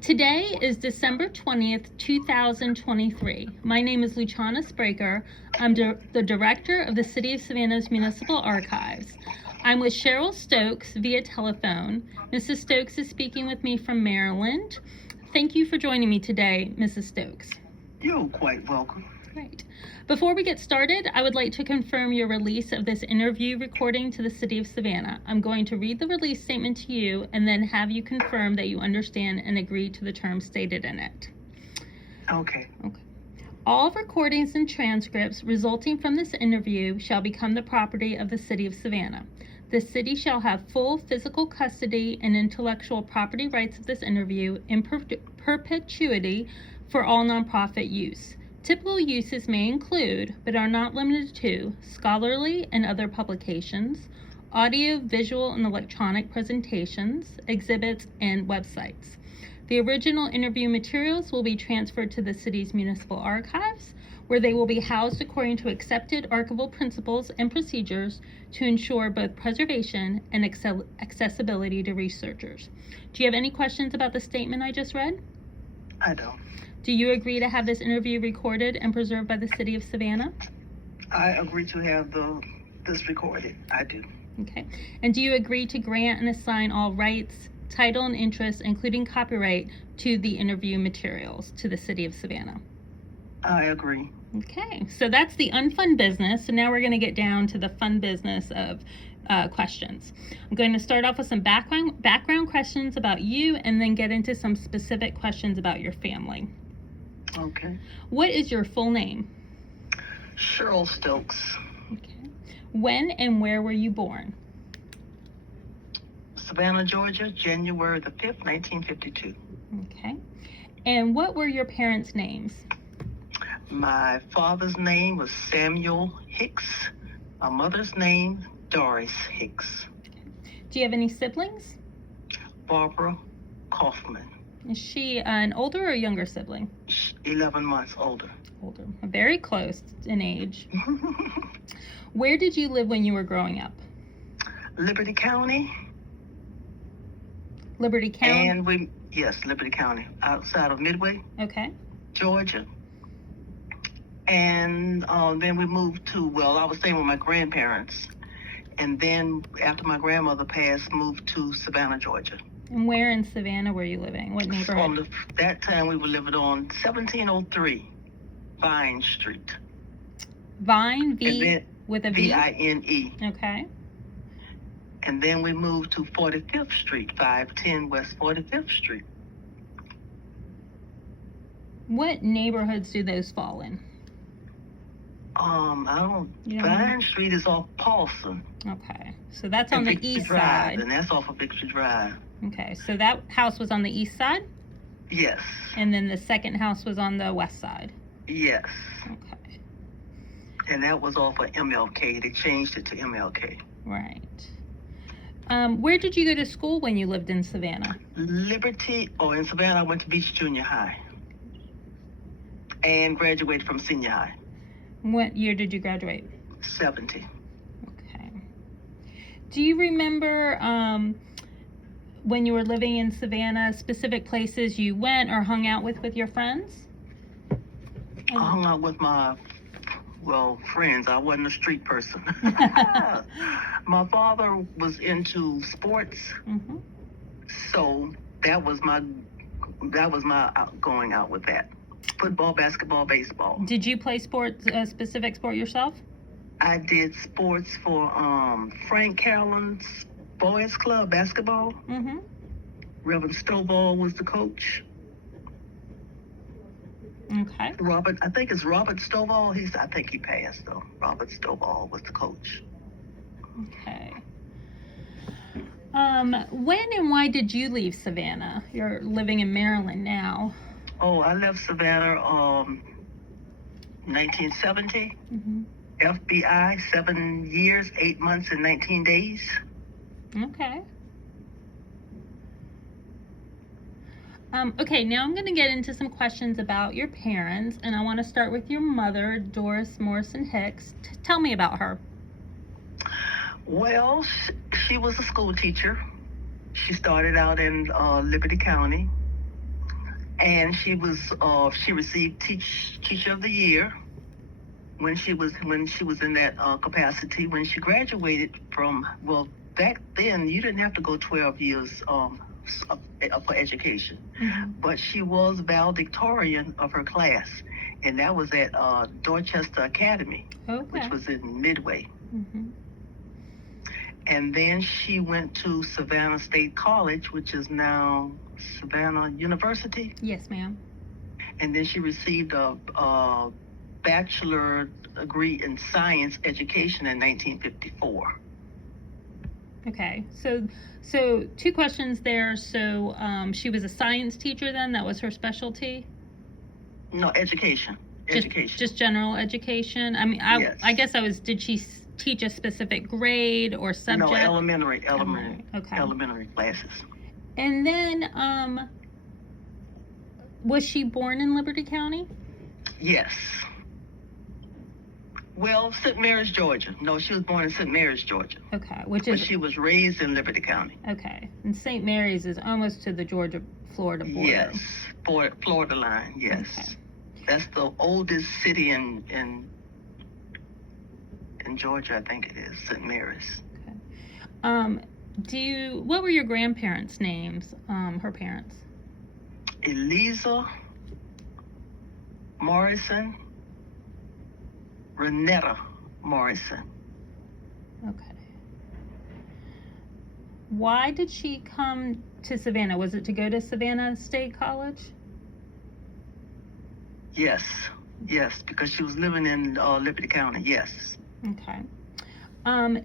Today is December 20th, 2023. My name is Luciana Spraker. I'm the director of the City of Savannah's Municipal Archives. I'm with Sheryl Stokes via telephone. Mrs. Stokes is speaking with me from Maryland. Thank you for joining me today, Mrs. Stokes. You're quite welcome. Great. Before we get started, I would like to confirm your release of this interview recording to the City of Savannah. I'm going to read the release statement to you and then have you confirm that you understand and agree to the terms stated in it. Okay. All recordings and transcripts resulting from this interview shall become the property of the City of Savannah. The city shall have full physical custody and intellectual property rights of this interview in perpetuity for all nonprofit use. Typical uses may include, but are not limited to, scholarly and other publications, audio, visual, and electronic presentations, exhibits, and websites. The original interview materials will be transferred to the city's municipal archives, where they will be housed according to accepted archival principles and procedures to ensure both preservation and accessibility to researchers. Do you have any questions about the statement I just read? I don't. Do you agree to have this interview recorded and preserved by the City of Savannah? I agree to have this recorded. I do. Okay. And do you agree to grant and assign all rights, title, and interest, including copyright, to the interview materials to the City of Savannah? I agree. Okay. So that's the unfun business. So now we're going to get down to the fun business of questions. I'm going to start off with some background questions about you and then get into some specific questions about your family. Okay. What is your full name? Sheryl Stokes. Okay. When and where were you born? Savannah, Georgia, January the 5th, 1952. Okay. And what were your parents' names? My father's name was Samuel Hicks. My mother's name, Doris Hicks. Do you have any siblings? Barbara Kaufman. Is she an older or younger sibling? 11 months older. Older. Very close in age. Where did you live when you were growing up? Liberty County. Liberty County? And yes, Liberty County, outside of Midway. Okay. Georgia. And then we moved to, I was staying with my grandparents. And then after my grandmother passed, moved to Savannah, Georgia. And where in Savannah were you living? What neighborhood? That time we were living on 1703 Vine Street. Vine, with a V? V-I-N-E. Okay. And then we moved to 45th Street, 510 West 45th Street. What neighborhoods do those fall in? Vine Street is off Paulson. Okay. So that's on the east side. And that's off of Victory Drive. Okay. So that house was on the east side? Yes. And then the second house was on the west side? Yes. Okay. And that was off of MLK. They changed it to MLK. Right. Where did you go to school when you lived in Savannah? In Savannah, I went to Beach Junior High. And graduated from senior high. What year did you graduate? 70. Okay. Do you remember when you were living in Savannah, specific places you went or hung out with your friends? I hung out with my, friends. I wasn't a street person. My father was into sports. Mm-hmm. So that was my going out with that. Football, basketball, baseball. Did you play sports, a specific sport yourself? I did sports for Frank Carolyn's Boys Club basketball. Mm-hmm. Reverend Stovall was the coach. Okay. I think it's Robert Stovall. I think he passed though. Robert Stovall was the coach. Okay. When and why did you leave Savannah? You're living in Maryland now. Oh, I left Savannah 1970. Mm-hmm. FBI, 7 years, 8 months, and 19 days. Okay. Okay, now I'm going to get into some questions about your parents, and I want to start with your mother, Doris Morrison Hicks. Tell me about her. Well, she was a school teacher. She started out in Liberty County. And she received Teacher of the Year when she was in that capacity. When she graduated from, well, back then you didn't have to go 12 years for education, but she was valedictorian of her class, and that was at Dorchester Academy, which was in Midway. And then she went to Savannah State College, which is now Savannah University. Yes, ma'am. And then she received a bachelor degree in science education in 1954. Okay, so 2 questions there. So she was a science teacher then? That was her specialty? No, education. Just general education? I mean, yes. I guess did she teach a specific grade or subject? No, elementary. Okay. Elementary classes. And then, was she born in Liberty County? Yes. Well, St. Mary's, Georgia. No, she was born in St. Mary's, Georgia. Okay, but she was raised in Liberty County. Okay, and St. Mary's is almost to the Georgia-Florida border. Yes, Florida line. Yes, okay. That's the oldest city in Georgia, I think it is, St. Mary's. Okay. What were your grandparents' names? Her parents. Eliza Morrison. Renetta Morrison. Okay. Why did she come to Savannah? Was it to go to Savannah State College? Yes, because she was living in Liberty County, yes. Okay.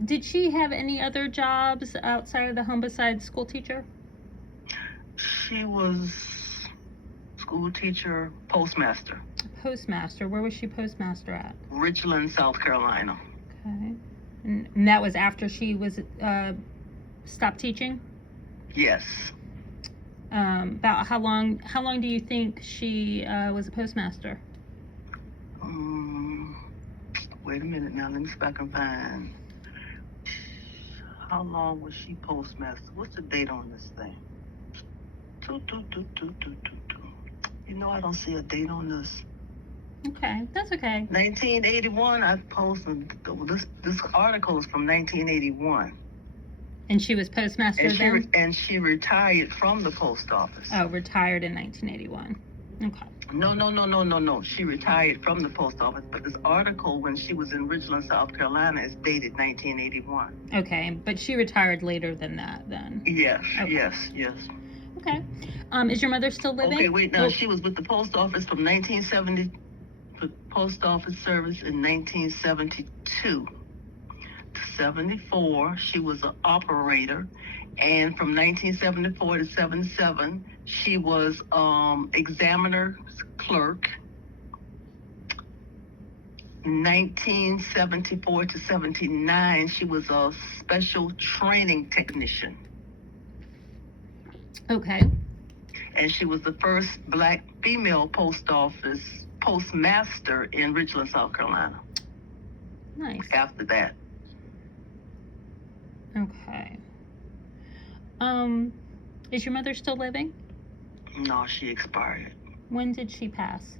Did she have any other jobs outside of the home besides school teacher? She was school teacher, postmaster. Postmaster. Where was she postmaster at? Richland, South Carolina. Okay. And that was after she was stopped teaching? Yes. About how long do you think she was a postmaster? Wait a minute now. Let me see if I can find. How long was she postmaster? What's the date on this thing? You know, I don't see a date on this. Okay, that's okay. 1981, I posted this article is from 1981. And she was postmaster then? And she retired from the post office. Oh, retired in 1981. Okay. No. She retired from the post office, but this article, when she was in Richland, South Carolina, is dated 1981. Okay, but she retired later than that then? Yes, okay. yes. Okay. Is your mother still living? Okay, wait, now she was with the post office from 1970, post office service in 1972 to 74. She was an operator, and from 1974 to 77, she was examiner clerk. 1974 to 79, she was a special training technician. Okay. And she was the first black female post office postmaster in Richland, South Carolina. Nice. After that. Okay. Is your mother still living? No, she expired. When did she pass?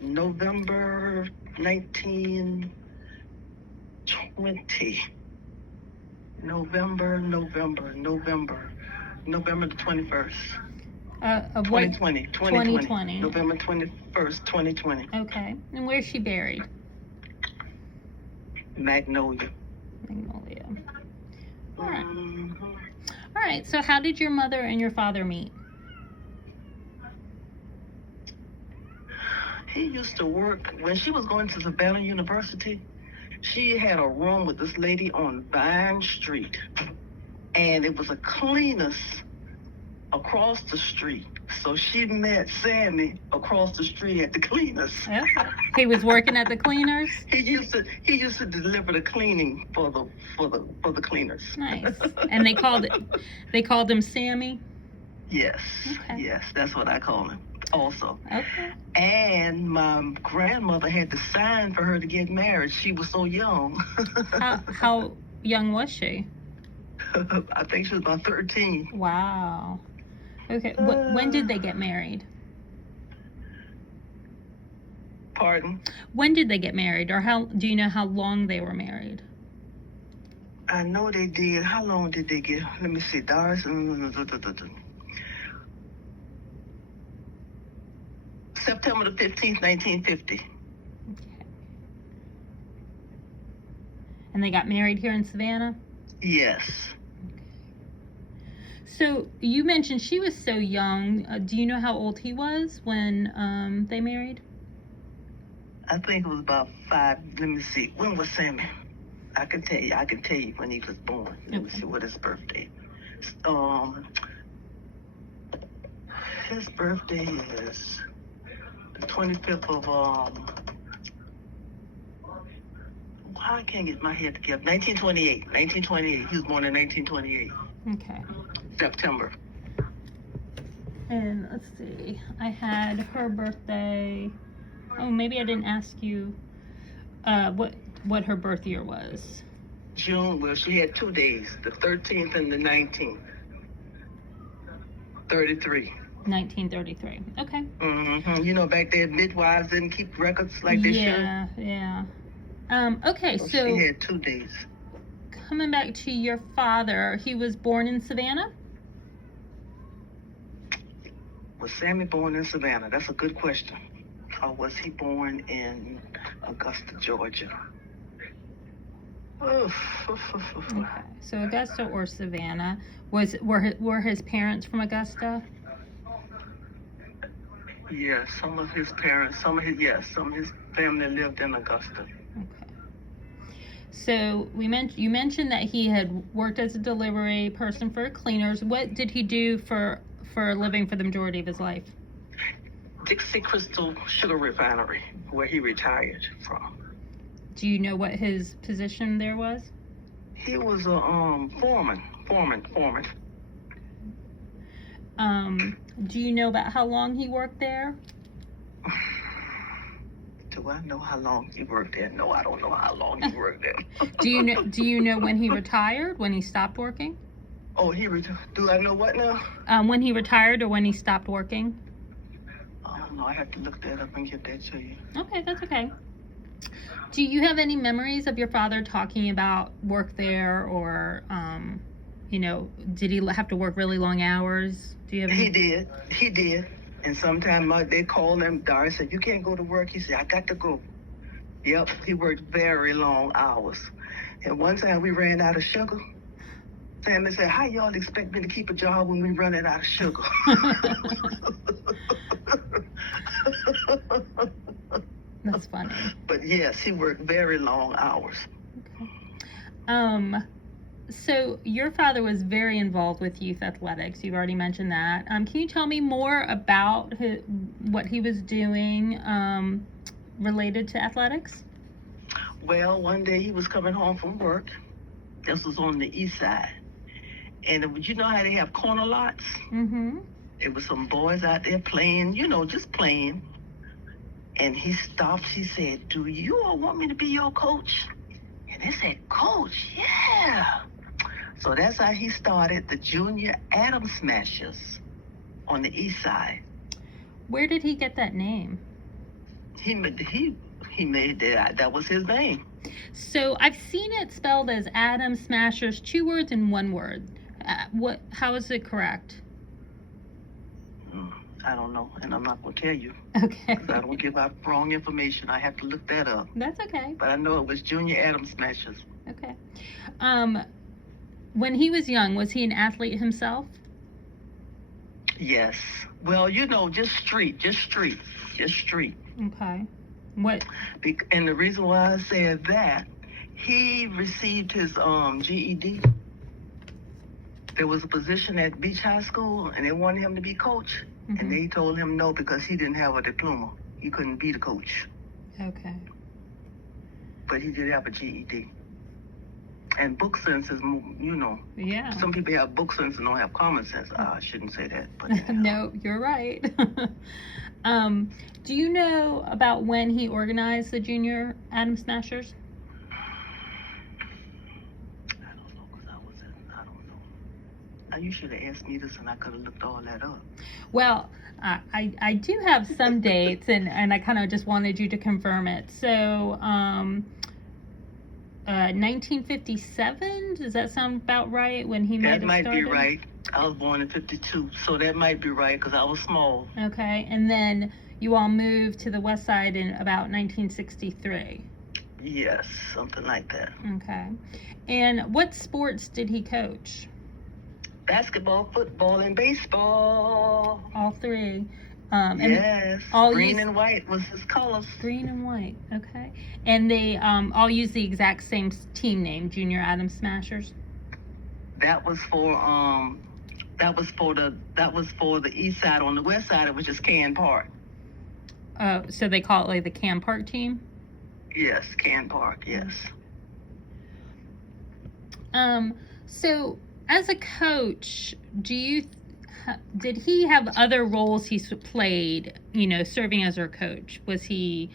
November 1920. November the 21st. Of 2020. 2020. November 21st, 2020. Okay. And where's she buried? Magnolia. All right. All right. So how did your mother and your father meet? He used to work, when she was going to Savannah University, she had a room with this lady on Vine Street. And it was a cleaners across the street. So she met Sammy across the street at the cleaners. Yeah. He was working at the cleaners? He used to deliver the cleaning for the cleaners. Nice. And they called him Sammy? Yes. Okay. Yes, that's what I call him also. Okay. And my grandmother had to sign for her to get married. She was so young. How young was she? I think she was about 13. Wow. Okay. When did they get married? Pardon? When did they get married, or do you know how long they were married? I know they did. How long did they get? Let me see. Doris. September the 15th, 1950. Okay. And they got married here in Savannah? Yes. So you mentioned she was so young. Do you know how old he was when they married? I think it was about 5. Let me see. When was Sammy? I can tell you when he was born. Let me see what his birthday. His birthday is the 25th of I can't get my head together. 1928. 1928. He was born in 1928. Okay. September. And let's see. I had her birthday. Oh, maybe I didn't ask you what her birth year was. June. Well, she had 2 days, the 13th and the 19th. 33. 1933. Okay. Mm-hmm. You know, back then midwives didn't keep records like they should. Yeah. Okay, so she had 2 days. Coming back to your father, he was born in Savannah? Was Sammy born in Savannah? That's a good question. Or was he born in Augusta, Georgia? Okay, so Augusta or Savannah. Were his parents from Augusta? Yeah, some of his family lived in Augusta. Okay. So you mentioned that he had worked as a delivery person for cleaners. What did he do for a living for the majority of his life? Dixie Crystal Sugar Refinery, where he retired from. Do you know what his position there was? He was a foreman. Do you know about how long he worked there? Do I know how long he worked there? No, I don't know how long he worked there. Do you know when he retired? When he stopped working? Oh, do I know what now? When he retired or when he stopped working? Oh no, I have to look that up and get that to you. Okay, that's okay. Do you have any memories of your father talking about work there, or did he have to work really long hours? Do you have any? He did. And sometimes they called him. Doris said, "You can't go to work." He said, "I got to go." Yep, he worked very long hours. And one time we ran out of sugar. Sammy said, "How y'all expect me to keep a job when we running out of sugar?" That's funny. But yes, he worked very long hours. Okay. So your father was very involved with youth athletics. You've already mentioned that. Can you tell me more about what he was doing related to athletics? Well, one day he was coming home from work. This was on the east side. And you know how they have corner lots? Mm-hmm. There was some boys out there playing, just playing. And he stopped. He said, "Do you all want me to be your coach?" And they said, "Coach, yeah." So that's how he started the Junior Atom Smashers on the east side. Where did he get that name? He made that. That was his name. So I've seen it spelled as Atom Smashers, 2 words and 1 word. How is it correct? I don't know, and I'm not going to tell you. Okay. Because I don't give out wrong information. I have to look that up. That's okay. But I know it was Junior Atom Smashers. Okay. When he was young, was he an athlete himself? Yes. Well, just street. Okay. What? And the reason why I said that, he received his GED. There was a position at Beach High School, and they wanted him to be coach. Mm-hmm. And they told him no because he didn't have a diploma. He couldn't be the coach. Okay. But he did have a GED. And book sense is, Yeah. Some people have book sense and don't have common sense. I shouldn't say that. But No, you're right. Do you know about when he organized the Junior Atom Smashers? I don't know, because I don't know. Now, you should have asked me this and I could have looked all that up. Well, I do have some dates, and I kind of just wanted you to confirm it. So, 1957, does that sound about right when he might have started? That might be right. I was born in 52, so that might be right because I was small. Okay, and then you all moved to the west side in about 1963. Yes, something like that. Okay. And what sports did he coach? Basketball, football, and baseball. All three. Yes. Green and white was his colors. Green and white. Okay. And they all use the exact same team name, Junior Adams Smashers. That was for the east side. On the west side, it was just Can Park. So they call it like the Can Park team? Yes, Can Park. Yes. So as a coach, did he have other roles he played, serving as our coach? Was he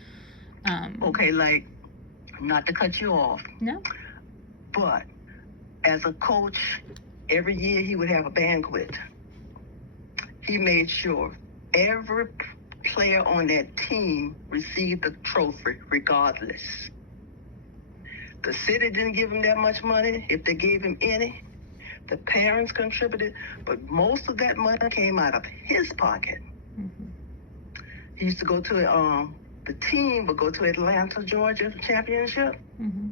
okay, like, not to cut you off. No. But as a coach, every year he would have a banquet. He made sure every player on that team received a trophy regardless. The city didn't give him that much money. If they gave him any, the parents contributed, but most of that money came out of his pocket. Mm-hmm. He used to go to the team would go to Atlanta, Georgia championship. Mm-hmm.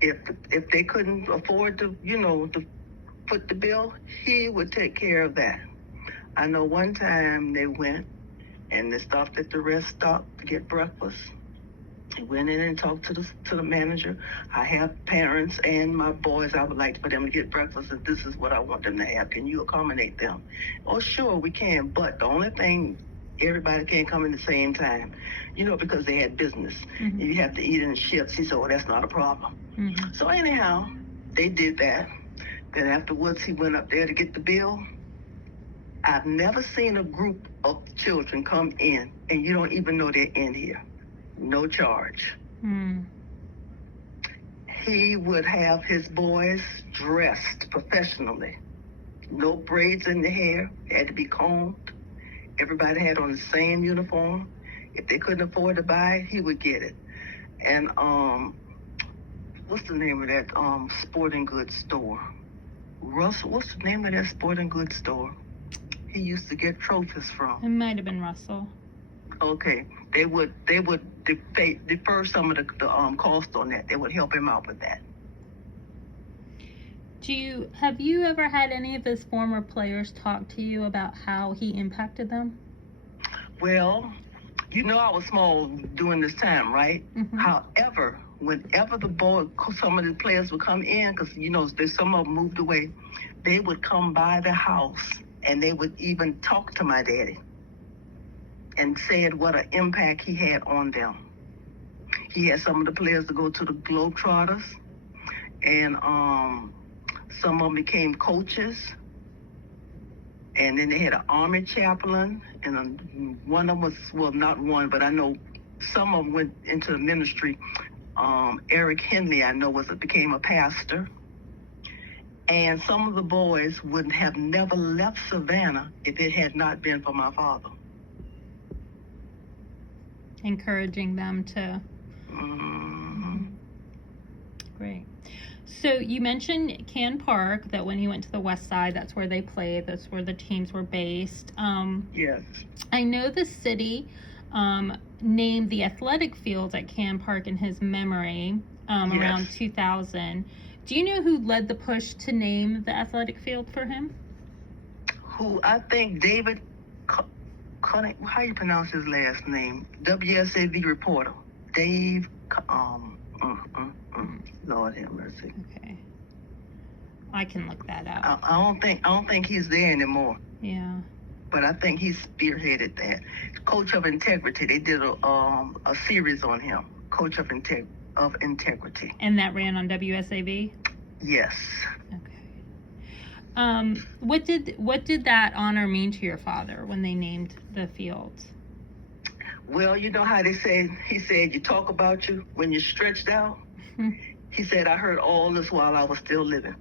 If they couldn't afford to, to foot the bill, he would take care of that. I know one time they went and they stopped at the rest stop to get breakfast. He went in and talked to the manager. I have parents and my boys. I would like for them to get breakfast, and this is what I want them to have. Can you accommodate them? Oh, sure, we can. But the only thing, everybody can't come in the same time, because they had business. Mm-hmm. You have to eat in shifts. He said, well, that's not a problem. Mm-hmm. So anyhow, they did that. Then afterwards, he went up there to get the bill. I've never seen a group of children come in, and you don't even know they're in here. No charge. Mm. He would have his boys dressed professionally. No braids in the hair. It had to be combed. Everybody had on the same uniform. If they couldn't afford to buy it, he would get it. And what's the name of that sporting goods store? Russell. What's the name of that sporting goods store he used to get trophies from? It might have been Russell. Okay, they would defer some of the cost on that. They would help him out with that. Have you ever had any of his former players talk to you about how he impacted them? Well, I was small during this time, right? Mm-hmm. However, whenever some of the players would come in, because some of them moved away, they would come by the house and they would even talk to my daddy and said what an impact he had on them. He had some of the players to go to the Globetrotters, and some of them became coaches. And then they had an army chaplain, and one of them was, well, not one, but I know some of them went into the ministry. Eric Henley, I know, became a pastor. And some of the boys would have never left Savannah if it had not been for my father. Encouraging them to. Mm-hmm. Great. So you mentioned Can Park, that when he went to the west side, that's where they played, that's where the teams were based. Yes. I know the city named the athletic fields at Can Park in his memory around 2000. Do you know who led the push to name the athletic field for him? Who? I think David. How you pronounce his last name? WSAV reporter. Dave. Lord have mercy. Okay. I can look that up. I don't think he's there anymore. Yeah. But I think he spearheaded that. Coach of Integrity. They did a series on him. Coach of Integrity. And that ran on WSAV? Yes. Okay. What did that honor mean to your father when they named the fields? Well, you know how they say, he said, you talk about you when you're stretched out. He said, I heard all this while I was still living.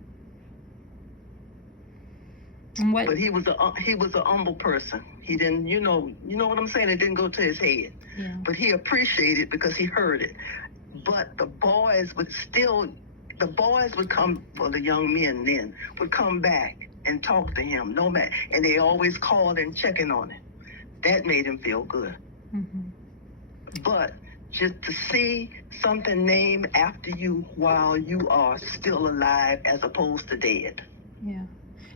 And what? But he was a humble person. He didn't, you know what I'm saying? It didn't go to his head. Yeah. But he appreciated because he heard it. But the boys would come, well, the young men then would come back and talk to him, no matter, and they always called and checking on him. That made him feel good. Mm-hmm. But just to see something named after you while you are still alive as opposed to dead. Yeah.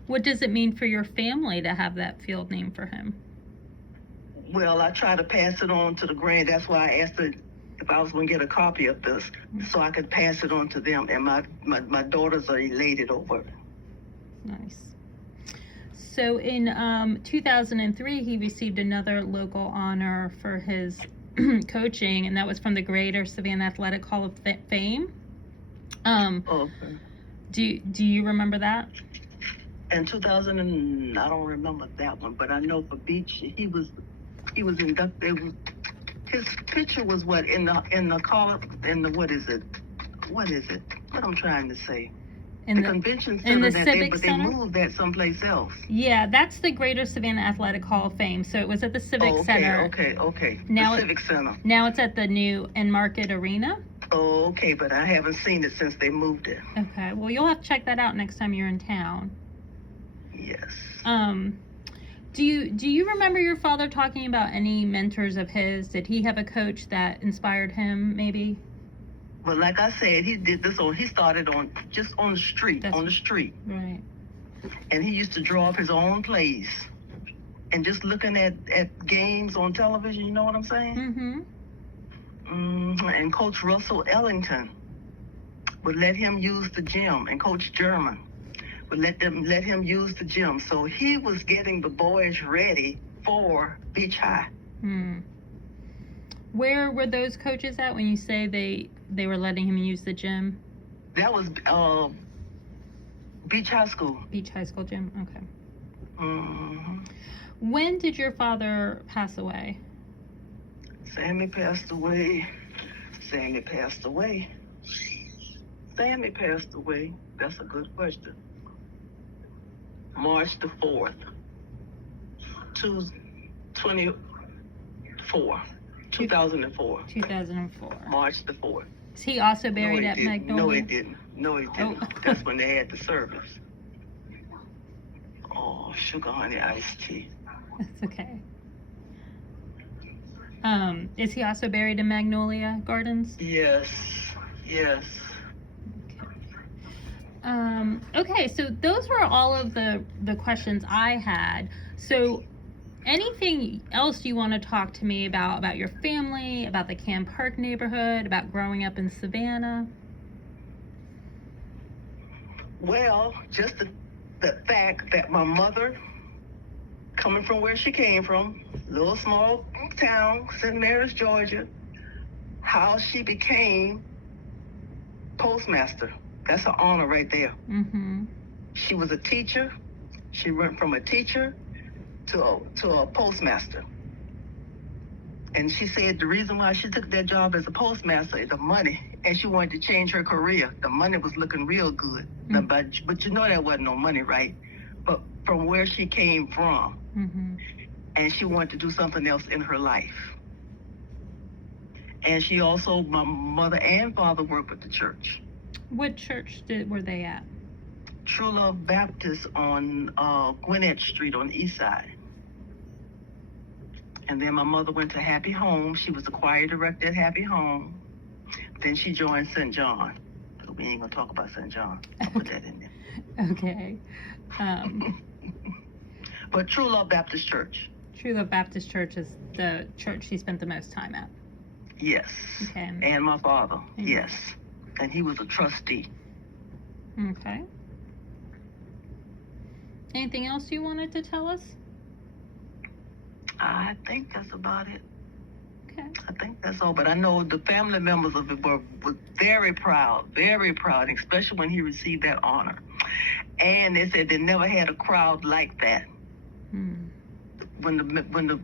What does it mean for your family to have that field named for him? Well, I try to pass it on to the grand. That's why I asked her if I was going to get a copy of this so I could pass it on to them. And my daughters are elated over it. Nice. So in 2003, he received another local honor for his coaching, and that was from the Greater Savannah Athletic Hall of Fame. Okay. Do you remember that? In 2000, I don't remember that one, but I know for Beach, he was inducted. His picture was what in the call in the what is it? What I'm trying to say. In the convention center, in the Civic but Center? they moved that someplace else. Yeah, that's the Greater Savannah Athletic Hall of Fame. So it was at the Civic Center. Okay. Now The Civic Center. Now it's at the new Market Arena. Oh, okay, but I haven't seen it since they moved it. Okay, well, you'll have to check that out next time you're in town. Yes. Do you remember your father talking about any mentors of his? Did he have a coach that inspired him, maybe? Well, like I said, he did this he started on the street. Right. And he used to draw up his own plays. And just looking at games on television, you know what I'm saying? Mm-hmm. And Coach Russell Ellington would let him use the gym, and Coach German would let him use the gym. So he was getting the boys ready for Beach High. Where were those coaches at when you say they were letting him use the gym? That was Beach High School. Beach High School gym, okay. Mm-hmm. When did your father pass away? Sammy passed away. That's a good question. March the 4th, 2004. 2004. March the 4th. Is he also buried at Magnolia? No, he didn't. Oh. That's when they had the service. Oh, sugar honey iced tea. That's okay. Is he also buried in Magnolia Gardens? Yes. Okay, so those were all of the questions I had. So anything else you want to talk to me about your family, about the Camp Park neighborhood, about growing up in Savannah? Well, just the fact that my mother, coming from where she came from, little small town, St. Mary's, Georgia, how she became postmaster. That's an honor right there. Mm-hmm. She was a teacher. She went from a teacher to a postmaster. And she said the reason why she took that job as a postmaster is the money. And she wanted to change her career. The money was looking real good. Mm-hmm. But you know that wasn't no money, right? But from where she came from. Mm-hmm. And she wanted to do something else in her life. And she also, my mother and father worked with the church. What church were they at? True Love Baptist on Gwinnett Street on the east side. And then my mother went to Happy Home. She was the choir director at Happy Home. Then she joined St. John. So we ain't going to talk about St. John. I'll put that in there. Okay. But True Love Baptist Church. True Love Baptist Church is the church she spent the most time at. Yes. Okay. And my father. Yes. And he was a trustee. Okay. Anything else you wanted to tell us? I think that's about it. Okay. I think that's all. But I know the family members of it were very proud, especially when he received that honor. And they said they never had a crowd like that. When the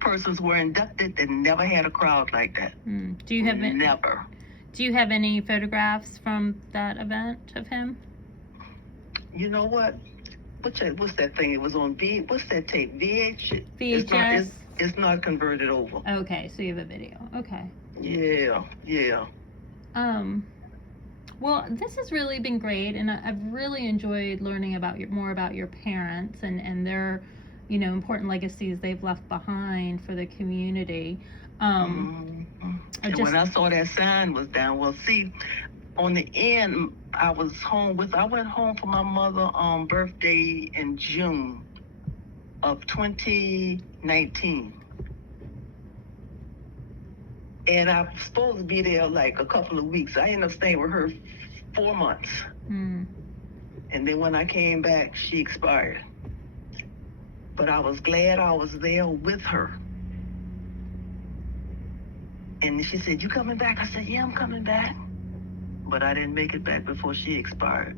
persons were inducted, they never had a crowd like that. Do you have never? Do you have any photographs from that event of him? You know what? what's that thing? It was on what's that tape? VH? VHS? It's not converted over. Okay, so you have a video. Okay. Yeah. Well, this has really been great, and I've really enjoyed learning more about your parents and their, important legacies they've left behind for the community. And when I saw that sign was down, well, see, on the end, I went home for my mother's birthday in June of 2019. And I was supposed to be there like a couple of weeks. I ended up staying with her 4 months. And then when I came back, she expired. But I was glad I was there with her. And she said, "You coming back?" I said, "Yeah, I'm coming back." But I didn't make it back before she expired.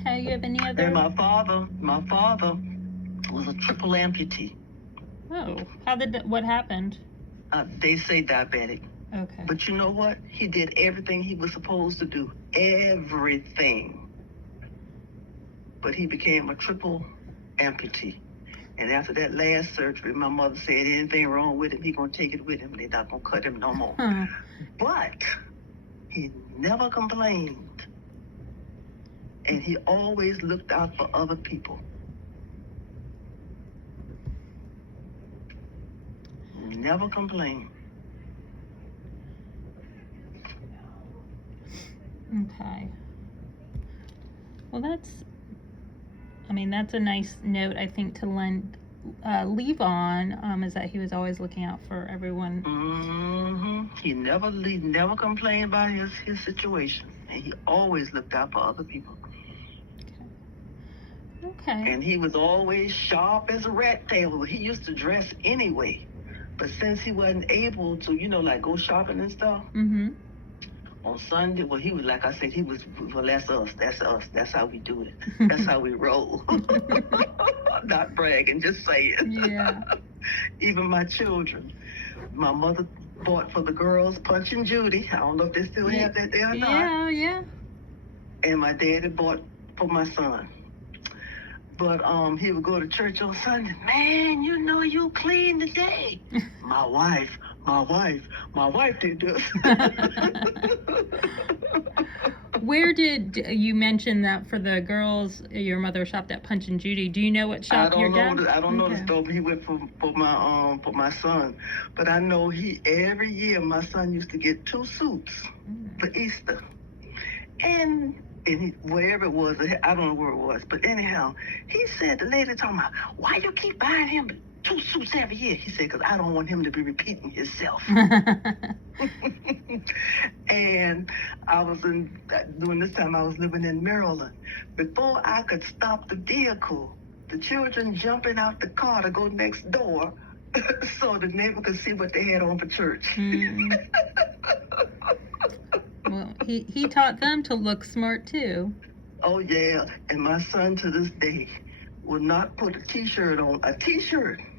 Okay, you have any other? And my father was a triple amputee. Oh, what happened? They say diabetic. Okay. But you know what? He did everything he was supposed to do. Everything. But he became a triple amputee. And after that last surgery, my mother said anything wrong with him, he's going to take it with him. They're not going to cut him no more. But he never complained. And he always looked out for other people. Never complained. Okay. Well, that's a nice note, I think, to leave on, is that he was always looking out for everyone. He never complained about his situation. And he always looked out for other people. Okay. And he was always sharp as a rat tail. He used to dress anyway. But since he wasn't able to, like go shopping and stuff, on Sunday, well, he was, like I said, that's us. That's how we do it. That's how we roll. Not bragging, just saying. Yeah. Even my children. My mother bought for the girls Punch and Judy. I don't know if they still have that there or not. Yeah. And my daddy bought for my son. But he would go to church on Sunday. "Man, you clean today." My wife did this. Where did you mention that for the girls? Your mother shopped at Punch and Judy. Do you know what shop your dad? I don't know the store, but he went for my son. But I know every year my son used to get 2 suits for Easter, and wherever it was, I don't know where it was, but anyhow, he said, the lady told me, "Why you keep buying him 2 suits every year?" He said, "Because I don't want him to be repeating himself." And during this time I was living in Maryland. Before I could stop the vehicle, the children jumping out the car to go next door so the neighbor could see what they had on for church. Well, he taught them to look smart too. Oh yeah, and my son to this day will not put a t-shirt on,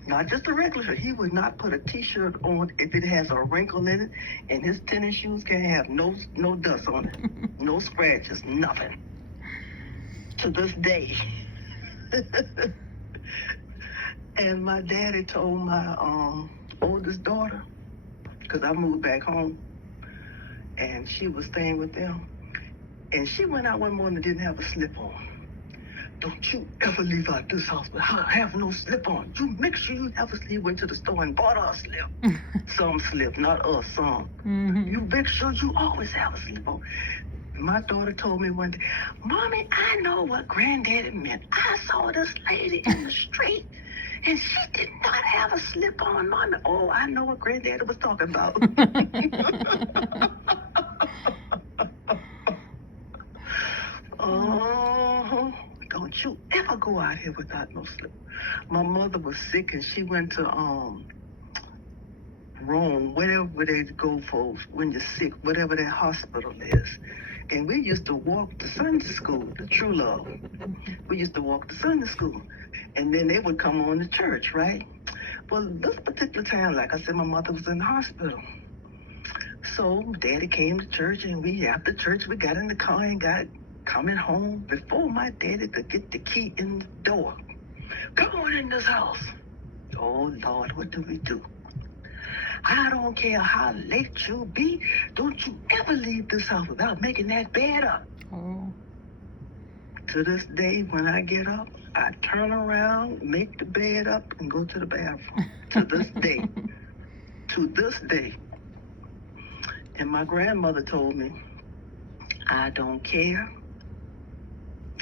not just a regular shirt. He would not put a t-shirt on if it has a wrinkle in it, and his tennis shoes can have no dust on it, no scratches, nothing. To this day. And my daddy told my oldest daughter, because I moved back home, and she was staying with them, and she went out one morning and didn't have a slip on. "Don't you ever leave out this house without having no slip on. You make sure you have a slip." He went to the store and bought her a slip. Some slip, not us, some. "You make sure you always have a slip on." My daughter told me one day, "Mommy, I know what Granddaddy meant. I saw this lady in the street, and she did not have a slip on, Mommy." Oh, I know what Granddaddy was talking about. Don't you ever go out here without no slip. My mother was sick, and she went to Rome, wherever they go for when you're sick, whatever that hospital is. And we used to walk to Sunday school, the True Love. We used to walk to Sunday school. And then they would come on to church, right? Well, this particular time, like I said, my mother was in the hospital. So Daddy came to church, and after church, we got in the car and coming home before my daddy could get the key in the door. Come on in this house. Oh, Lord, what do we do? I don't care how late you be. Don't you ever leave this house without making that bed up. Oh. To this day, when I get up, I turn around, make the bed up, and go to the bathroom. To this day. To this day. And my grandmother told me, I don't care.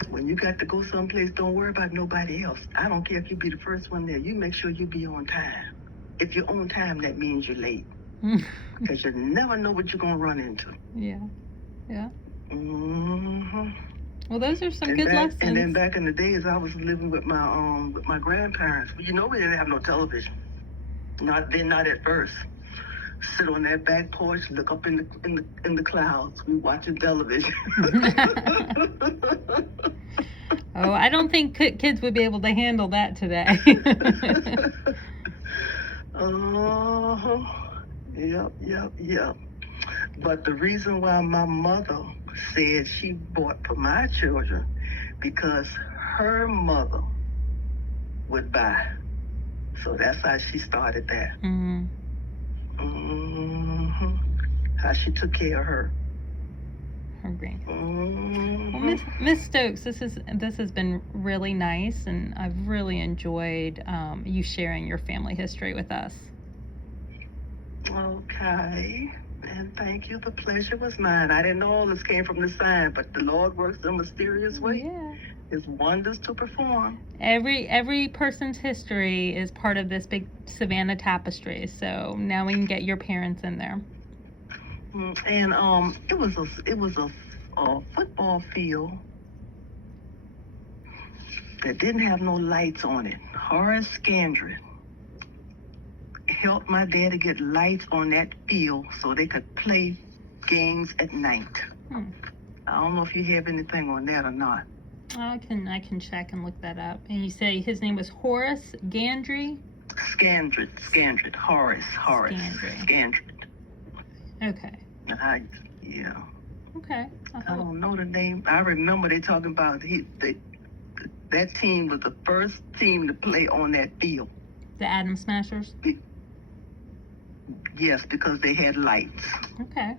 When you got to go someplace, don't worry about nobody else. I don't care if you be the first one there. You make sure you be on time. If you're on time, that means you're late. Because you never know what you're going to run into. Yeah. Yeah. Mm-hmm. Well, those are some good lessons. And then back in the days, I was living with my grandparents. You know, we didn't have no television. Not at first. Sit on that back porch, look up in the clouds. We watching television. Oh, I don't think kids would be able to handle that today. Yep. But the reason why my mother said she bought for my children, because her mother would buy. So that's how she started that. Mm-hmm. Mm-hmm. How she took care of her. Her grand. Mm-hmm. Well, Miss Stokes, this has been really nice, and I've really enjoyed you sharing your family history with us. Okay. And thank you. The pleasure was mine. I didn't know all this came from the sign, but the Lord works in a mysterious way. Yeah. His wonders to perform. Every person's history is part of this big Savannah tapestry. So now we can get your parents in there. And it was a football field that didn't have no lights on it. Horace Scandrett helped my dad to get lights on that field so they could play games at night. I don't know if you have anything on that or not. I can check and look that up. And you say his name was Horace Gandry? Scandrett. Horace Scandrett. Okay. Yeah. Okay. I don't know the name. I remember they talking about that team was the first team to play on that field. The Atom Smashers? Yes, because they had lights. Okay.